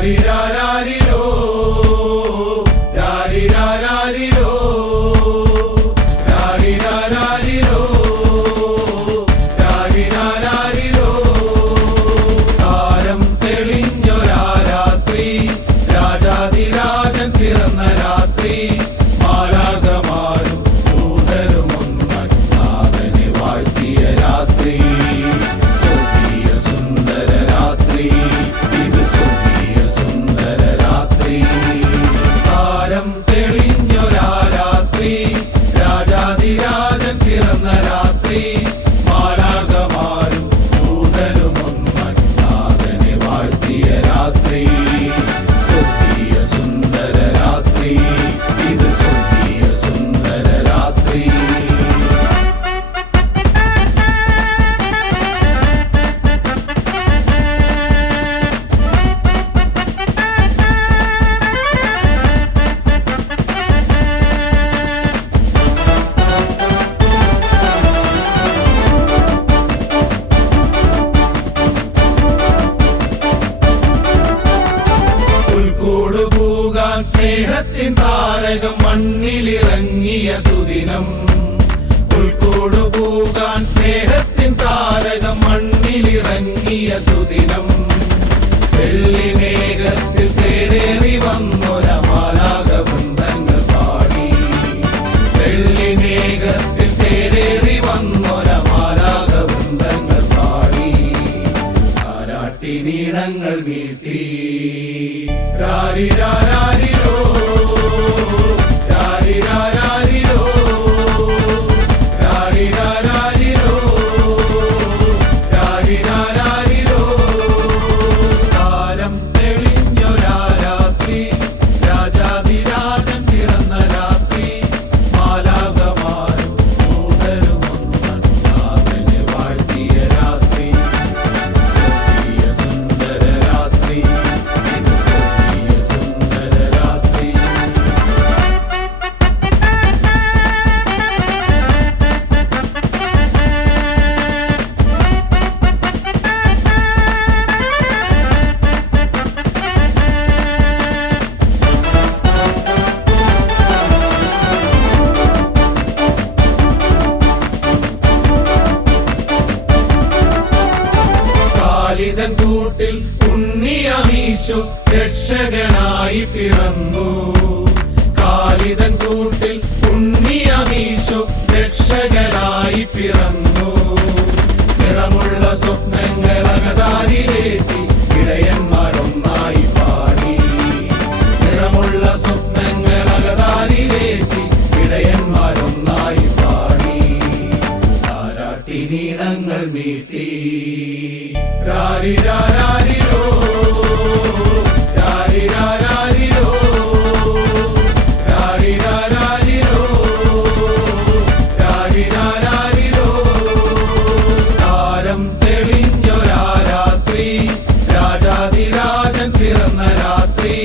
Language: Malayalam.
രാരിരാരിരോ രാരിരാരിരോ രാരിരാരിരോ രാരിരാരിരോ താരം തെളിഞ്ഞൊരാ രാത്രി രാജാതിരാജൻ പിറന്ന രാത്രി മാലാഖമാരും ദൂതരും ഒന്നായി നാഥനെ വാഴ്ത്തിയ രാത്രി സ്വർഗീയ സുന്ദര രാത്രി ഇത് സ്വർഗീയ സുന്ദര രാത്രി താരം തെളിഞ്ഞൊരാ രാത്രി രാജാതിരാജൻ പിറന്ന രാത്രി മാലാഖമാരും ദൂതരും ഒന്നായി നാഥനെ വാഴ്ത്തിയ രാത്രി സ്വർഗീയ സുന്ദര രാത്രി ഇത് സ്വർഗീയ സുന്ദര രാത്രി പുൽക്കൂടുപൂകാൻ സ്നേഹത്തിൻ താരകം മണ്ണിലിറങ്ങിയ സുദിനം പുൽക്കൂടുപൂകാൻ സ്നേഹത്തിൻ താരകം മണ്ണിലിറങ്ങിയ സുദിനം വെള്ളിമേഘത്തിൽ തേരേറി വന്നൊര മാലാഖ വൃന്ദങ്ങൾ പാടി വെള്ളിമേഘത്തിൽ തേരേറി വന്നൊര മാലാഖ വൃന്ദങ്ങൾ പാടി ആരാട്ടിനീണങ്ങൾ മീട്ടി രാരിരാരിരോ രാരിരാരിരോ രാരിരാരിരോ രാരിരാരിരോ താരം തെളിഞ്ഞൊരാ രാത്രി രാജാതിരാജൻ പിറന്ന രാത്രി മാലാഖമാരും ദൂതരും ഒന്നായി നാഥനെ വാഴ്ത്തിയ രാത്രി സ്വർഗീയ സുന്ദര രാത്രി ഇത് സ്വർഗീയ സുന്ദര രാത്രി കാലിതൻ കൂട്ടിൽ ഉണ്ണിയമീശോ രക്ഷകനായി പിറന്നു കാലിതൻ കൂട്ടിൽ ഉണ്ണിയമീശോ രക്ഷകനായി പിറന്നു നിറമുള്ള സ്വപ്നങ്ങൾ അകതാരിലേറ്റി ഇടയന്മാരൊന്നായി പാടി നിറമുള്ള സ്വപ്നങ്ങൾ അകതാരിലേറ്റി ഇടയന്മാരൊന്നായി പാടി താരാട്ടിനീണങ്ങൾ മീട്ടി രാരിരാരിരോ രാരിരാരിരോ രാരിരാരിരോ രാരിരാരിരോ താരം തെളിഞ്ഞൊരാ രാത്രി രാജാതിരാജൻ പിറന്ന രാത്രി